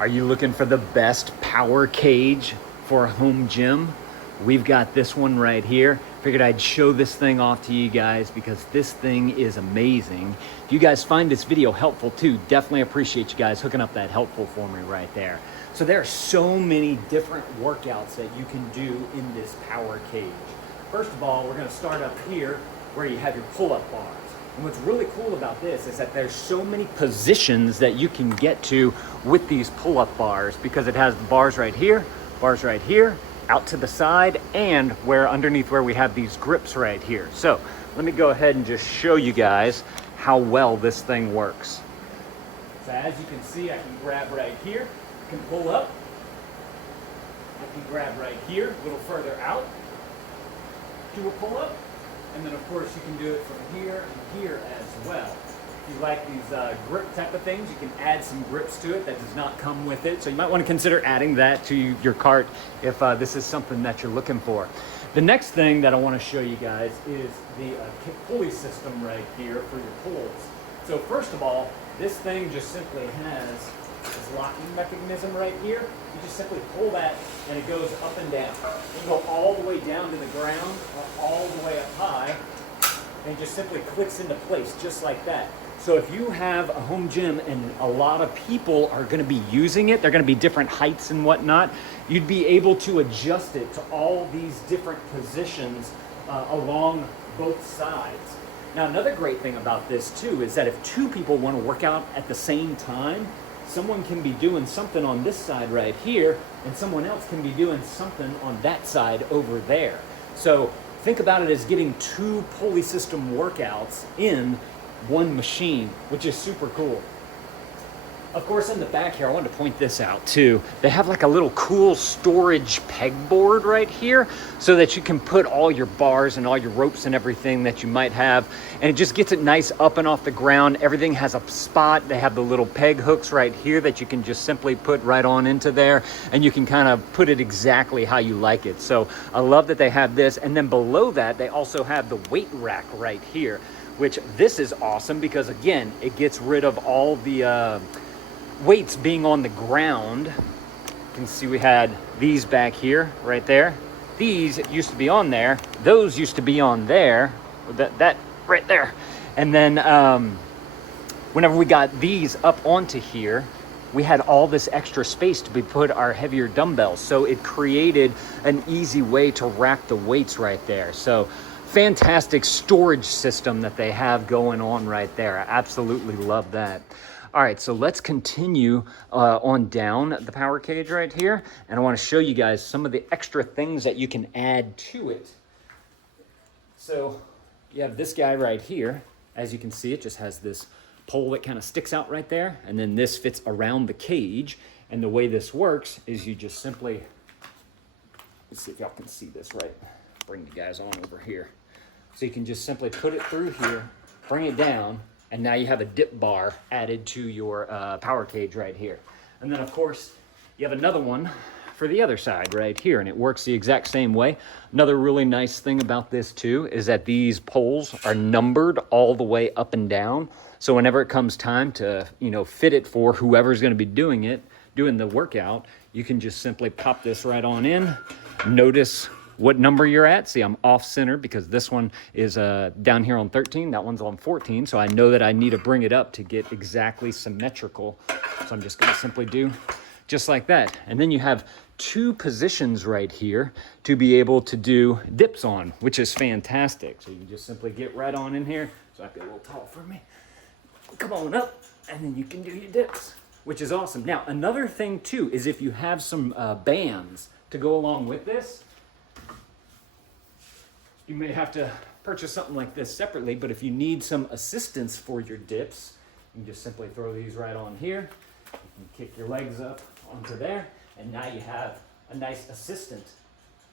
Are you looking for the best power cage for a home gym? We've got this one right here. Figured I'd show this thing off to you guys because this thing is amazing. If you guys find this video helpful too, definitely appreciate you guys hooking up that helpful for me right there. So there are so many different workouts that you can do in this power cage. First of all, we're gonna start up here where you have your pull-up bars. And what's really cool about this is that there's so many positions that you can get to with these pull-up bars because it has the bars right here, out to the side, and where underneath where we have these grips right here. So let me go ahead and just show you guys how well this thing works. So as you can see, I can grab right here, I can pull up, I can grab right here, a little further out, do a pull-up, and then of course you can do it from here and here as well. If you like these grip type of things, you can add some grips to it that does not come with it. So you might want to consider adding that to your cart if this is something that you're looking for. The next thing that I want to show you guys is the pulley system right here for your pulls. So first of all, this thing just simply has this locking mechanism right here. You just simply pull that and it goes up and down. You can go all the way down to the ground or all the way up high, and it just simply clicks into place just like that. So if you have a home gym and a lot of people are going to be using it, they're going to be different heights and whatnot, you'd be able to adjust it to all these different positions along both sides. Now another great thing about this too is that if two people want to work out at the same time, someone can be doing something on this side right here and someone else can be doing something on that side over there. So think about it as getting two pulley system workouts in one machine, which is super cool. Of course, in the back here, I wanted to point this out too. They have like a little cool storage pegboard right here so that you can put all your bars and all your ropes and everything that you might have. And it just gets it nice up and off the ground. Everything has a spot. They have the little peg hooks right here that you can just simply put right on into there. And you can kind of put it exactly how you like it. So I love that they have this. And then below that, they also have the weight rack right here, which this is awesome because again, it gets rid of all the weights being on the ground. You can see we had these back here, right there. These used to be on there. Those used to be on there. That right there. And then whenever we got these up onto here, we had all this extra space to put our heavier dumbbells. So it created an easy way to rack the weights right there. So fantastic storage system that they have going on right there. I absolutely love that. All right, so let's continue on down the power cage right here. And I want to show you guys some of the extra things that you can add to it. So you have this guy right here. As you can see, it just has this pole that kind of sticks out right there. And then this fits around the cage. And the way this works is you just simply, let's see if y'all can see this right. Bring you guys on over here. So you can just simply put it through here, bring it down, and now you have a dip bar added to your power cage right here. And then of course, you have another one for the other side right here, and it works the exact same way. Another really nice thing about this too is that these poles are numbered all the way up and down. So whenever it comes time to, fit it for whoever's gonna be doing the workout, you can just simply pop this right on in. Notice what number you're at. See, I'm off center because this one is down here on 13, that one's on 14, so I know that I need to bring it up to get exactly symmetrical. So I'm just gonna simply do just like that. And then you have two positions right here to be able to do dips on, which is fantastic. So you can just simply get right on in here. So I might be a little tall for me. Come on up, and then you can do your dips, which is awesome. Now, another thing too is if you have some bands to go along with this, you may have to purchase something like this separately, but if you need some assistance for your dips, you can just simply throw these right on here. You can kick your legs up onto there, and now you have a nice assistant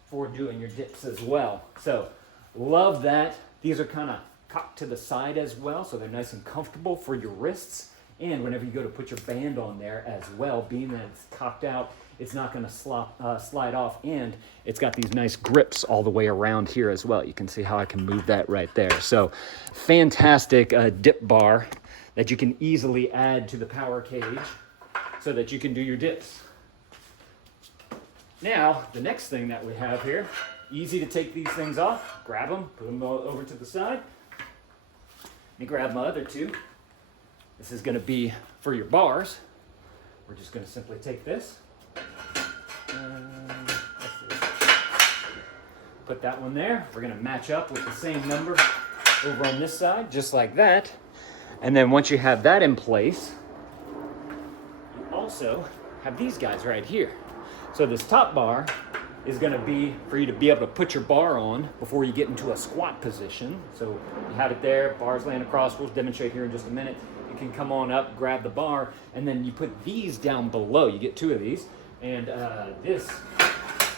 for doing your dips as well. So, love that. These are kind of cocked to the side as well, so they're nice and comfortable for your wrists. And whenever you go to put your band on there as well, being that it's cocked out, it's not going to slide off, and it's got these nice grips all the way around here as well. You can see how I can move that right there. So fantastic dip bar that you can easily add to the power cage. so that you can do your dips. Now, the next thing that we have here, easy to take these things off, grab them, put them over to the side. Let me grab my other two. This is going to be for your bars. We're just going to simply take this. Put that one there. We're going to match up with the same number over on this side, just like that. And then once you have that in place, you also have these guys right here. So this top bar is going to be for you to be able to put your bar on before you get into a squat position. So you have it there, bars laying across. We'll demonstrate here in just a minute. You can come on up, grab the bar, and then you put these down below. You get two of these, and this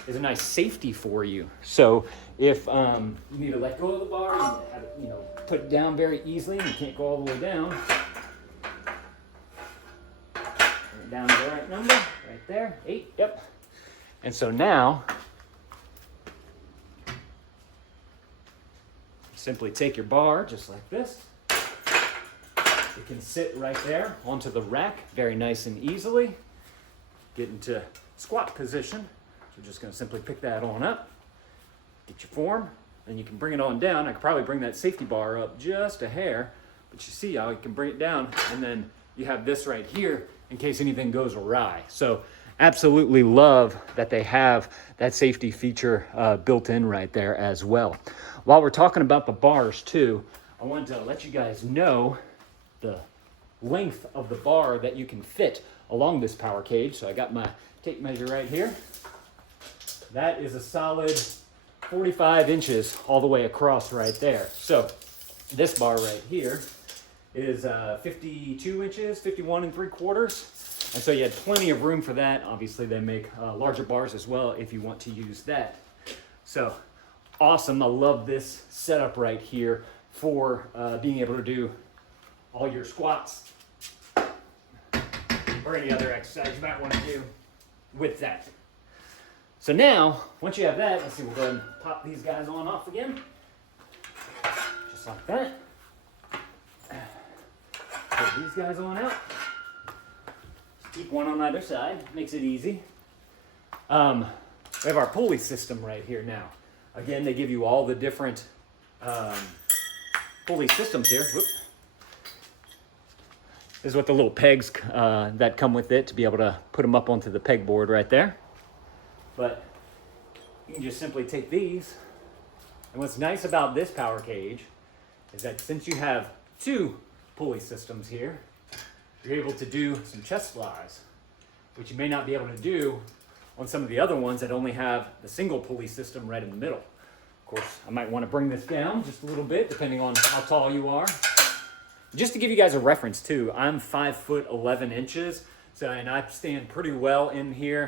is a nice safety for you. So if you need to let go of the bar, you have it, put it down very easily, and you can't go all the way down. Bring it down to the right number, right there, 8, yep. And so now, simply take your bar just like this. It can sit right there onto the rack very nice and easily. Get into squat position. So we're just going to simply pick that on up. Get your form. Then you can bring it on down. I could probably bring that safety bar up just a hair. But you see how you can bring it down. And then you have this right here in case anything goes awry. So absolutely love that they have that safety feature built in right there as well. While we're talking about the bars too, I wanted to let you guys know the length of the bar that you can fit along this power cage. So I got my tape measure right here. That is a solid 45 inches all the way across right there. So this bar right here is 52 inches, 51 3/4. And so you had plenty of room for that. Obviously they make larger bars as well if you want to use that. So awesome, I love this setup right here for being able to do all your squats or any other exercise you might want to do with that. So now, once you have that, let's see, we'll go ahead and pop these guys on off again. Just like that. Put these guys on out. Just keep one on either side, makes it easy. We have our pulley system right here now. Again, they give you all the different pulley systems here. Whoop. This is what the little pegs that come with it to be able to put them up onto the pegboard right there. But you can just simply take these. And what's nice about this power cage is that since you have two pulley systems here, you're able to do some chest flies, which you may not be able to do on some of the other ones that only have the single pulley system right in the middle. Of course, I might want to bring this down just a little bit, depending on how tall you are. Just to give you guys a reference too, I'm 5'11", so and I stand pretty well in here.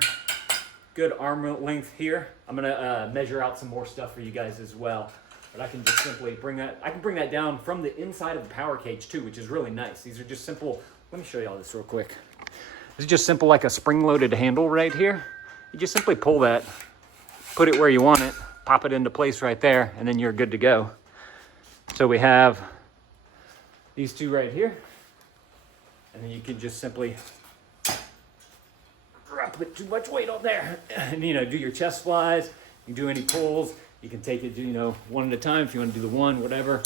Good arm length here. I'm gonna measure out some more stuff for you guys as well. But I can just simply bring that, I can bring that down from the inside of the power cage too, which is really nice. These are just simple, let me show you all this real quick. This is just simple like a spring-loaded handle right here. You just simply pull that, put it where you want it, pop it into place right there, and then you're good to go. So we have these two right here, and then you can just simply not put too much weight on there, and do your chest flies. You can do any pulls. You can take it, one at a time if you want to do the one, whatever.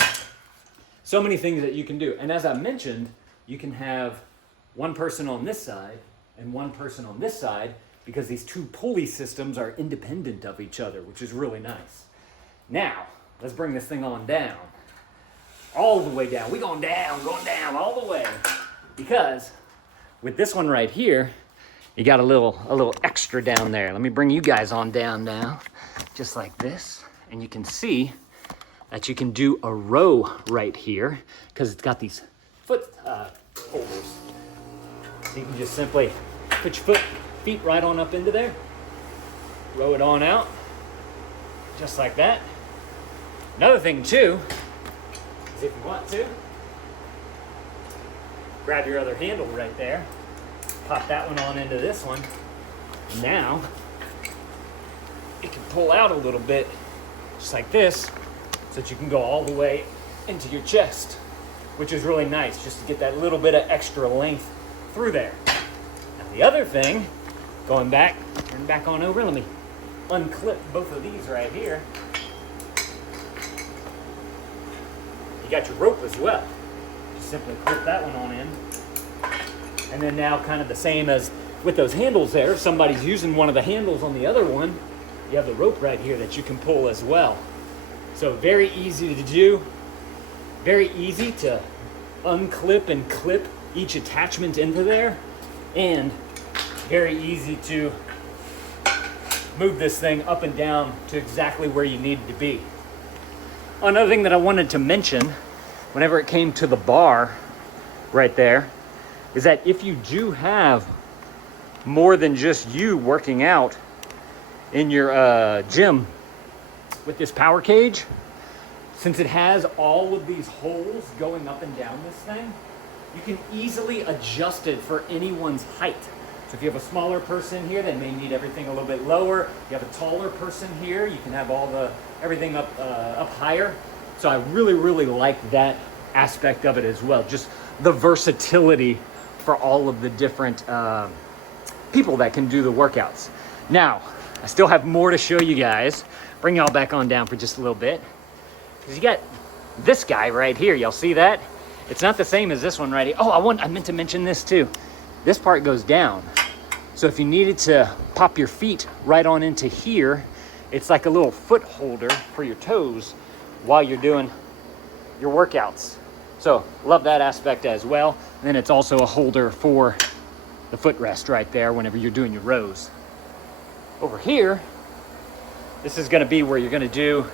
So many things that you can do. And as I mentioned, you can have one person on this side and one person on this side because these two pulley systems are independent of each other, which is really nice. Now, let's bring this thing on down. All the way down. We're going down all the way. Because with this one right here, you got a little extra down there. Let me bring you guys on down now, just like this. And you can see that you can do a row right here because it's got these foot holders. So you can just simply put your feet right on up into there, row it on out, just like that. Another thing too, is if you want to, grab your other handle right there, pop that one on into this one. Now, it can pull out a little bit, just like this, so that you can go all the way into your chest, which is really nice, just to get that little bit of extra length through there. Now The other thing, going back, turn back on over, let me unclip both of these right here. You got your rope as well. Just simply clip that one on in. And then now kind of the same as with those handles there, if somebody's using one of the handles on the other one, you have the rope right here that you can pull as well. So very easy to do, very easy to unclip and clip each attachment into there, and very easy to move this thing up and down to exactly where you need it to be. Another thing that I wanted to mention whenever it came to the bar right there is that if you do have more than just you working out in your gym with this power cage, since it has all of these holes going up and down this thing, you can easily adjust it for anyone's height. So if you have a smaller person here, they may need everything a little bit lower. You have a taller person here, you can have everything up higher. So I really, really like that aspect of it as well. Just the versatility for all of the different people that can do the workouts. Now, I still have more to show you guys. Bring y'all back on down for just a little bit. Because you got this guy right here. Y'all see that? It's not the same as this one right here. Oh, I meant to mention this too. This part goes down. So if you needed to pop your feet right on into here, it's like a little foot holder for your toes while you're doing your workouts. So love that aspect as well. And then it's also a holder for the footrest right there whenever you're doing your rows. Over here, this is gonna be where you're gonna do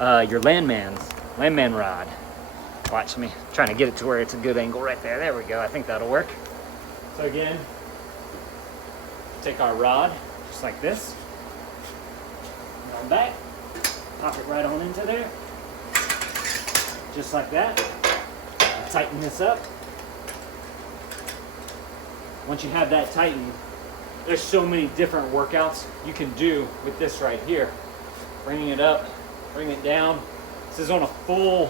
your landman rod. Watch me, trying to get it to where it's a good angle right there. There we go, I think that'll work. So again, take our rod, just like this. On back, pop it right on into there. Just like that. Tighten this up. Once you have that tightened, there's so many different workouts you can do with this right here. Bringing it up, bring it down. This is on a full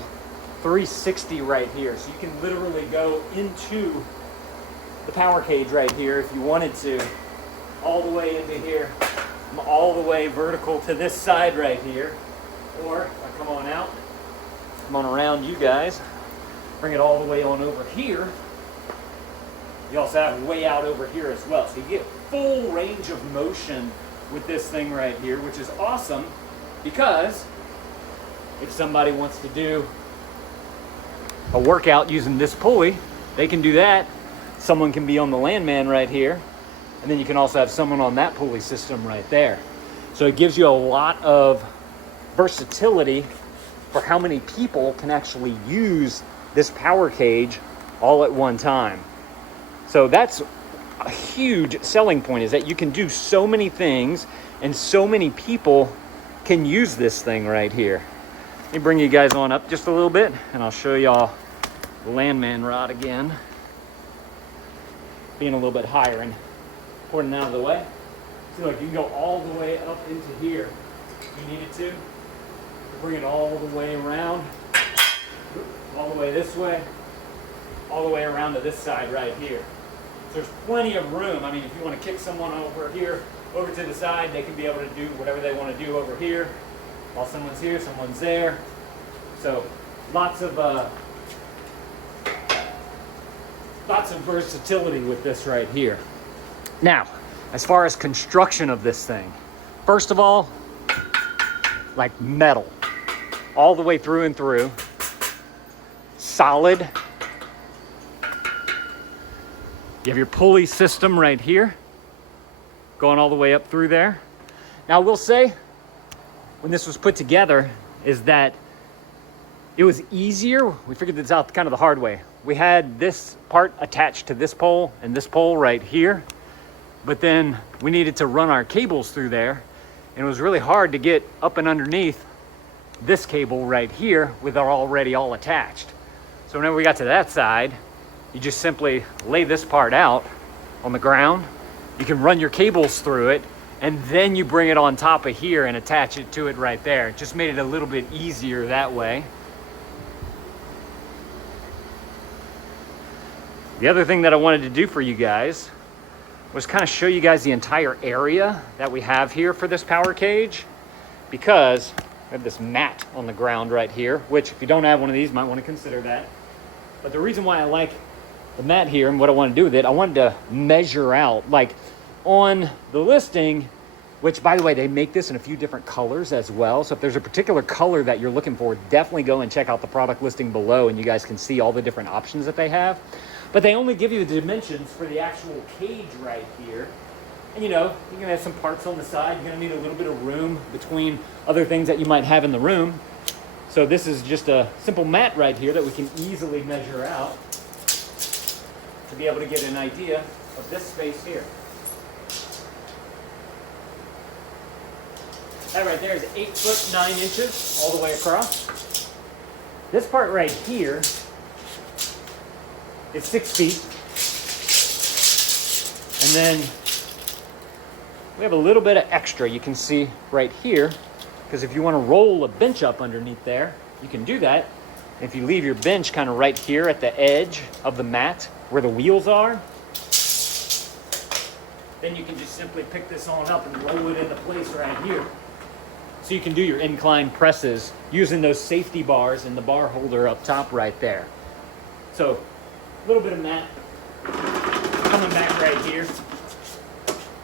360 right here. So you can literally go into the power cage right here if you wanted to, all the way into here, all the way vertical to this side right here. Or if I come on out, come on around you guys, bring it all the way on over here. You also have way out over here as well. So you get full range of motion with this thing right here, which is awesome because if somebody wants to do a workout using this pulley, they can do that. Someone can be on the Landmine right here, and then you can also have someone on that pulley system right there. So it gives you a lot of versatility for how many people can actually use this power cage all at one time. So that's a huge selling point, is that you can do so many things and so many people can use this thing right here. Let me bring you guys on up just a little bit and I'll show y'all the Landmine rod again. Being a little bit higher and pulling it out of the way. So look, you can go all the way up into here if you needed to. Bring it all the way around, all the way this way, all the way around to this side right here. So there's plenty of room. I mean, if you want to kick someone over here, over to the side, they can be able to do whatever they want to do over here. While someone's here, someone's there. So lots of versatility with this right here. Now, as far as construction of this thing, first of all, like metal, all the way through and through, solid. You have your pulley system right here, going all the way up through there. Now, I will say, when this was put together, is that it was easier. We figured this out kind of the hard way. We had this part attached to this pole and this pole right here, but then we needed to run our cables through there, and it was really hard to get up and underneath this cable right here with our already all attached. So whenever we got to that side, you just simply lay this part out on the ground. You can run your cables through it, and then you bring it on top of here and attach it to it right there. It just made it a little bit easier that way. The other thing that I wanted to do for you guys was kind of show you guys the entire area that we have here for this power cage, because we have this mat on the ground right here, which if you don't have one of these, you might want to consider that. But the reason why I like the mat here and what I want to do with it, I wanted to measure out, like on the listing, which by the way, they make this in a few different colors as well. So if there's a particular color that you're looking for, definitely go and check out the product listing below and you guys can see all the different options that they have. But they only give you the dimensions for the actual cage right here. And you know, you're gonna have some parts on the side. You're gonna need a little bit of room between other things that you might have in the room. So this is just a simple mat right here that we can easily measure out to be able to get an idea of this space here. That right there is 8 foot 9 inches all the way across. This part right here is 6 feet. And then we have a little bit of extra you can see right here, because if you want to roll a bench up underneath there, you can do that. If you leave your bench kind of right here at the edge of the mat where the wheels are, then you can just simply pick this on up and roll it into place right here. So you can do your incline presses using those safety bars and the bar holder up top right there. So a little bit of mat coming back right here.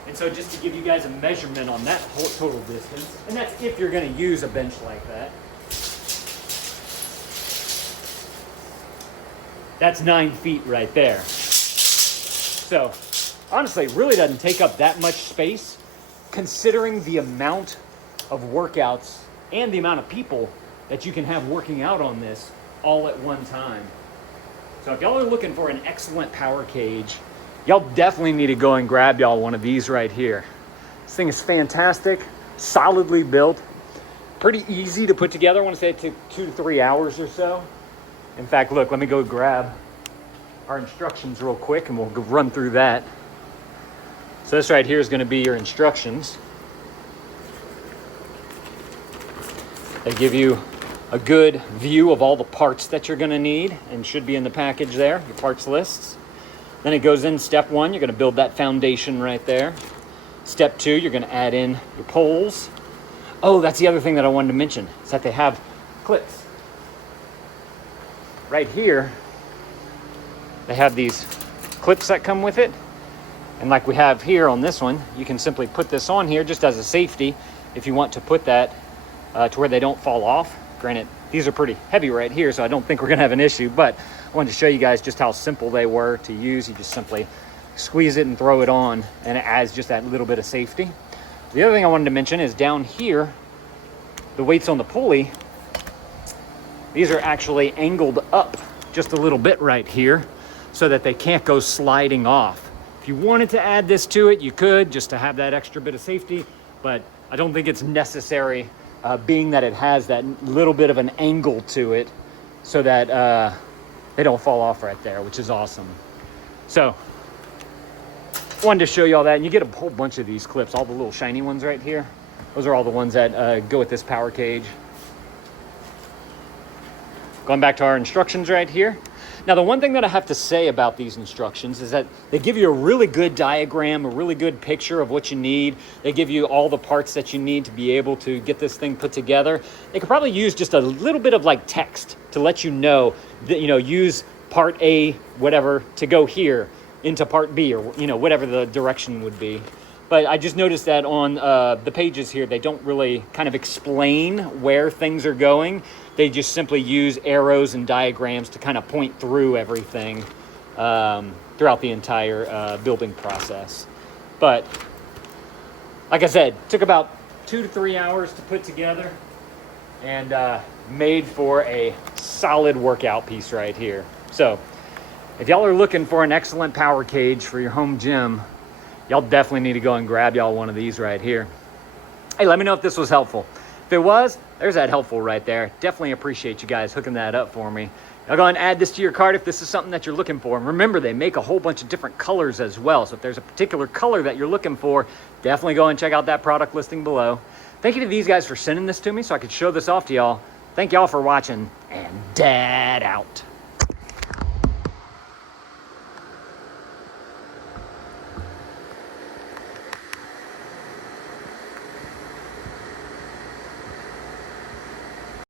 And so just to give you guys a measurement on that whole total distance, and that's if you're going to use a bench like that. That's 9 feet right there. So honestly, it really doesn't take up that much space considering the amount of workouts and the amount of people that you can have working out on this all at one time. So if y'all are looking for an excellent power cage, y'all definitely need to go and grab y'all one of these right here. This thing is fantastic, solidly built, pretty easy to put together. I want to say it took 2 to 3 hours or so. In fact, look, let me go grab our instructions real quick and we'll go run through that. So this right here is going to be your instructions. They give you a good view of all the parts that you're going to need and should be in the package there, your parts lists. Then it goes in step 1, you're going to build that foundation right there. Step 2, you're going to add in your poles. Oh, that's the other thing that I wanted to mention, is that they have clips. Right here, they have these clips that come with it. And like we have here on this one, you can simply put this on here just as a safety if you want to put that to where they don't fall off. Granted, these are pretty heavy right here, so I don't think we're gonna have an issue, but I wanted to show you guys just how simple they were to use. You just simply squeeze it and throw it on, and it adds just that little bit of safety. The other thing I wanted to mention is down here, the weights on the pulley, these are actually angled up just a little bit right here so that they can't go sliding off. If you wanted to add this to it, you could, just to have that extra bit of safety, but I don't think it's necessary, being that it has that little bit of an angle to it so that they don't fall off right there, which is awesome. So wanted to show you all that, and you get a whole bunch of these clips, all the little shiny ones right here. Those are all the ones that go with this power cage. Going back to our instructions right here. Now, the one thing that I have to say about these instructions is that they give you a really good diagram, a really good picture of what you need. They give you all the parts that you need to be able to get this thing put together. They could probably use just a little bit of like text to let you know that, use part A, whatever, to go here into part B, or, whatever the direction would be. But I just noticed that on the pages here, they don't really kind of explain where things are going. They just simply use arrows and diagrams to kind of point through everything throughout the entire building process. But like I said, took about 2 to 3 hours to put together, and made for a solid workout piece right here. So if y'all are looking for an excellent power cage for your home gym, y'all definitely need to go and grab y'all one of these right here. Hey, let me know if this was helpful. If it was, there's that helpful right there. Definitely appreciate you guys hooking that up for me. Y'all go and add this to your cart if this is something that you're looking for. And remember, they make a whole bunch of different colors as well. So if there's a particular color that you're looking for, definitely go and check out that product listing below. Thank you to these guys for sending this to me so I could show this off to y'all. Thank y'all for watching, and Dad out.